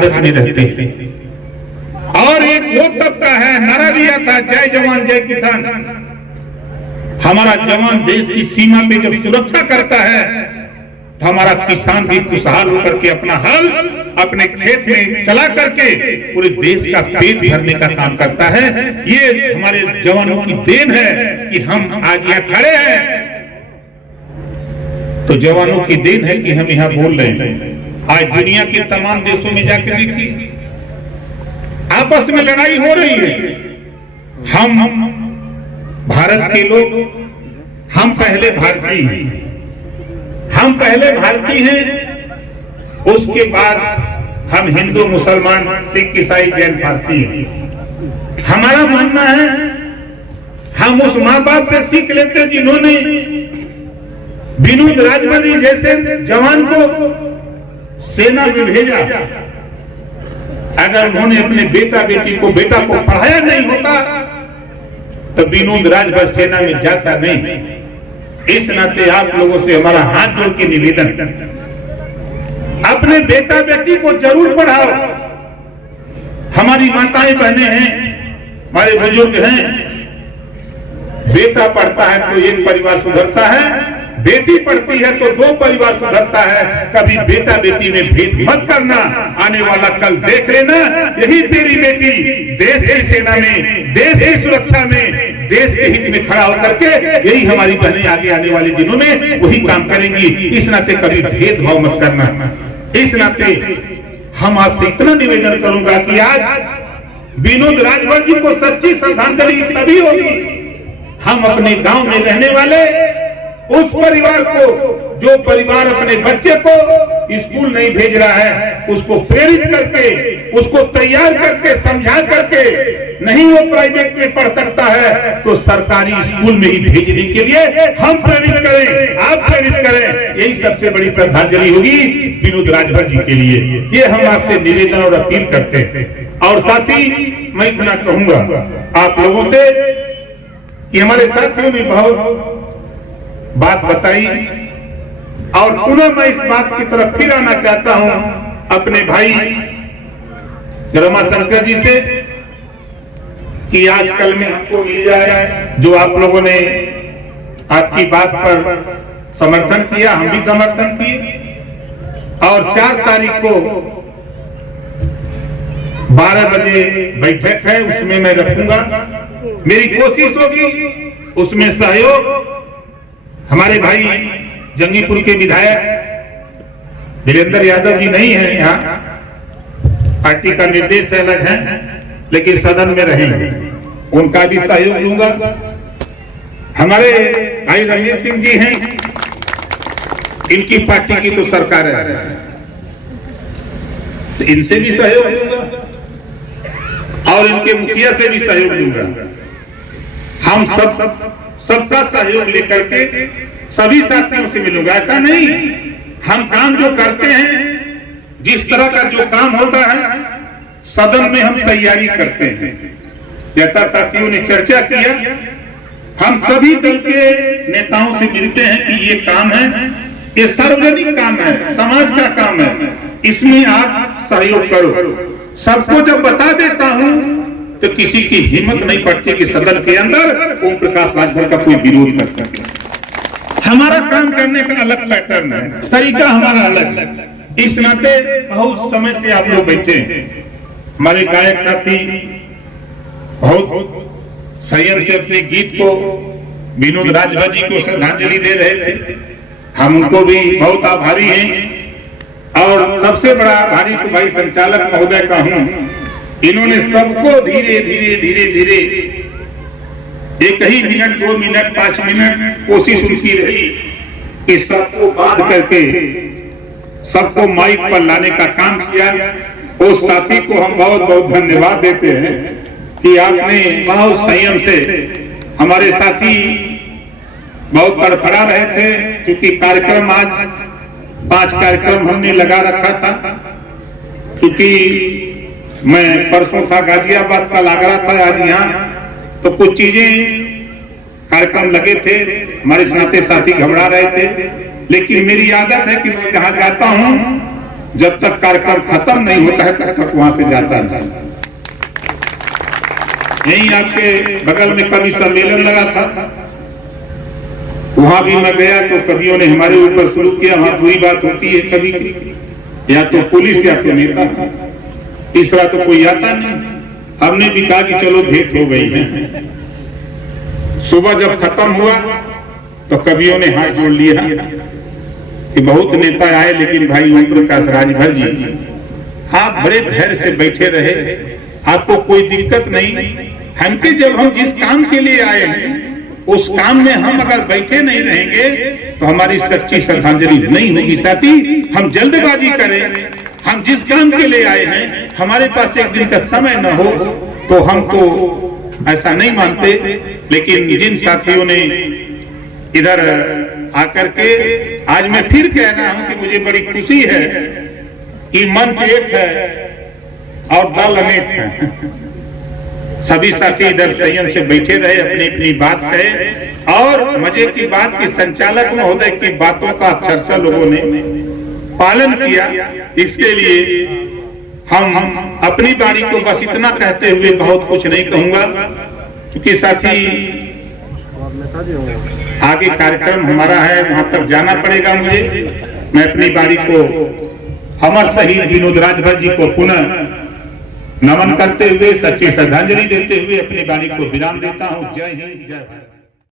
भारत में रहते हैं। और एक वो तबका है, नारा दिया था जय जवान जय किसान। हमारा जवान देश की सीमा पे जब सुरक्षा करता है तो हमारा किसान भी खुशहाल होकर के अपना हल अपने खेत में चला करके पूरे देश का पेट भरने का काम करता है। ये हमारे जवानों की देन है कि हम आज यहाँ खड़े हैं। तो जवानों की देन है कि हम यहाँ बोल रहे हैं। आज दुनिया के तमाम देशों में जाकर देखिए, आपस में लड़ाई हो रही है। हम भारत के लोग, हम पहले भारतीय हैं, हम पहले भारतीय हैं, उसके बाद हम हिंदू मुसलमान सिख ईसाई जैन पारसी हैं। हमारा मानना है हम उस माँ बाप से सीख लेते जिन्होंने विनोद राजभर जैसे जवान को सेना में भेजा। अगर उन्होंने अपने बेटा को पढ़ाया नहीं होता तो विनोद राजभर सेना में जाता नहीं। इस नाते आप लोगों से हमारा हाथ जोड़ के निवेदन, अपने बेटा बेटी को जरूर पढ़ाओ। हमारी माताएं बहनें हैं, हमारे बुजुर्ग हैं, बेटा पढ़ता है तो एक परिवार सुधरता है, बेटी पढ़ती है तो दो परिवार सुधरता है। कभी बेटा बेटी में भेद मत करना, आने वाला कल देख लेना, यही तेरी बेटी देश की सेना में, देश की सुरक्षा में, देश के हित में खड़ा होकर के यही हमारी बहनें आगे आने वाले दिनों में वही काम करेंगी। इस नाते कभी भेदभाव मत करना। इस नाते हम आपसे इतना निवेदन करूंगा कि आज विनोद राजभर जी को सच्ची श्रद्धांजलि तभी होगी हम अपने गांव में रहने वाले उस परिवार को, जो परिवार अपने बच्चे को स्कूल नहीं भेज रहा है, उसको प्रेरित करके, उसको तैयार करके, समझा करके, नहीं वो प्राइवेट में पढ़ सकता है तो सरकारी स्कूल में ही भेजने के लिए हम प्रेरित करें, आप प्रेरित करें। यही सबसे बड़ी श्रद्धांजलि होगी विनोद राजभर जी के लिए। ये हम आपसे निवेदन और अपील करते हैं। और साथ ही मैं इतना कहूंगा आप लोगों से कि हमारे साथियों ने बहुत बात बताई और पुनः मैं इस बात की तरफ फिर आना चाहता हूं अपने भाई रमाशंकर जी से कि आजकल में हमको मिल जाए जो आप लोगों ने आपकी बात पर समर्थन किया, हम भी समर्थन किए। और 4 तारीख को 12 बजे बैठक है, उसमें मैं रखूंगा। मेरी कोशिश होगी उसमें सहयोग हमारे भाई जंगीपुर के विधायक वीरेंद्र यादव जी नहीं है यहाँ, पार्टी का निर्देश अलग है, लेकिन सदन में रहेंगे, उनका भी सहयोग लूंगा। हमारे भाई रमेश सिंह जी हैं, इनकी पार्टी की तो सरकार है, तो इनसे भी सहयोग लूंगा और इनके मुखिया से भी सहयोग लूंगा। हम सबका सहयोग लेकर के सभी साथियों से मिलूंगा। ऐसा नहीं, हम काम जो करते हैं, जिस तरह का जो काम होता है सदन में हम तैयारी करते हैं। जैसा साथियों ने चर्चा किया, हम सभी दल के नेताओं से मिलते हैं कि ये काम है, ये सार्वजनिक काम है, समाज का काम है, इसमें आप सहयोग करो। सबको जब बता देता हूं तो किसी की हिम्मत नहीं पड़ती कि सदन के अंदर ओम प्रकाश राजभर का कोई विरोध कर सके। हमारा काम करने का अलग पैटर्न है, तरीका हमारा अलग है। इस नाते बहुत समय से आप लोग बैठे हैं, हमारे गायक साथी बहुत संयम से अपने गीत को विनोद राजभर जी को श्रद्धांजलि दे रहे थे, हम उनको भी बहुत आभारी हैं। और सबसे बड़ा आभारी तो भाई संचालक महोदय का हूं, इन्होंने सबको धीरे धीरे धीरे धीरे 1 ही मिनट 2 मिनट 5 मिनट कोशिश उनकी रही कि सबको बांध करके सबको माइक पर लाने का काम किया। उस साथी को हम बहुत बहुत धन्यवाद देते हैं कि आपने बहुत संयम से, हमारे साथी बहुत बड़बड़ा रहे थे क्योंकि कार्यक्रम आज 5 कार्यक्रम हमने लगा रखा था, क्योंकि मैं परसों था गाजियाबाद का लग रहा था, आज यहाँ, तो कुछ चीजें कार्यक्रम लगे थे, हमारे साथी घबरा रहे थे। लेकिन मेरी आदत है कि मैं जहां जाता हूं जब तक कार्यक्रम खत्म नहीं होता है तब तक वहां से जाता नहीं। यहीं आपके बगल में कवि सम्मेलन लगा था, वहां भी मैं गया तो कवियों ने हमारे ऊपर शुरू किया। वहां बुरी बात होती है कवि की, या तो पुलिस या तो नेता, तीसरा तो कोई आता नहीं। हमने भी कहा कि चलो भेंट हो गई है। सुबह जब खत्म हुआ तो कवियों ने हाथ जोड़ लिया कि बहुत नेता आए, लेकिन भाई ओम प्रकाश राजभर जी आप बड़े धैर्य से बैठे रहे, आपको कोई दिक्कत नहीं। हमके जब हम जिस काम के लिए आए हैं उस काम में हम अगर बैठे नहीं रहेंगे तो हमारी सच्ची श्रद्धांजलि नहीं होगी। साथ ही हम जल्दबाजी करें, हम जिस काम के लिए आए हैं हमारे पास एक दिन का समय न हो तो हम तो ऐसा नहीं मानते। लेकिन जिन साथियों ने इधर आकर के, आज मैं फिर कह रहा हूं कि मुझे बड़ी खुशी है कि मंच एक है और दल अनेक है। सभी साथी इधर संयम से बैठे रहे, अपनी अपनी बात कहे, और मजे की बात की संचालक महोदय की बातों का अक्षरशः लोगों ने पालन किया। इसके लिए हम अपनी बारी को बस इतना कहते हुए बहुत कुछ नहीं कहूंगा, क्योंकि साथी आगे कार्यक्रम हमारा है, वहां तक जाना पड़ेगा मुझे। मैं अपनी बारी को अमर शहीद विनोद राजभर जी को पुनः नमन करते हुए, सच्ची श्रद्धांजलि देते हुए अपनी बारी को विराम देता हूं। जय हिंद, जय भारत।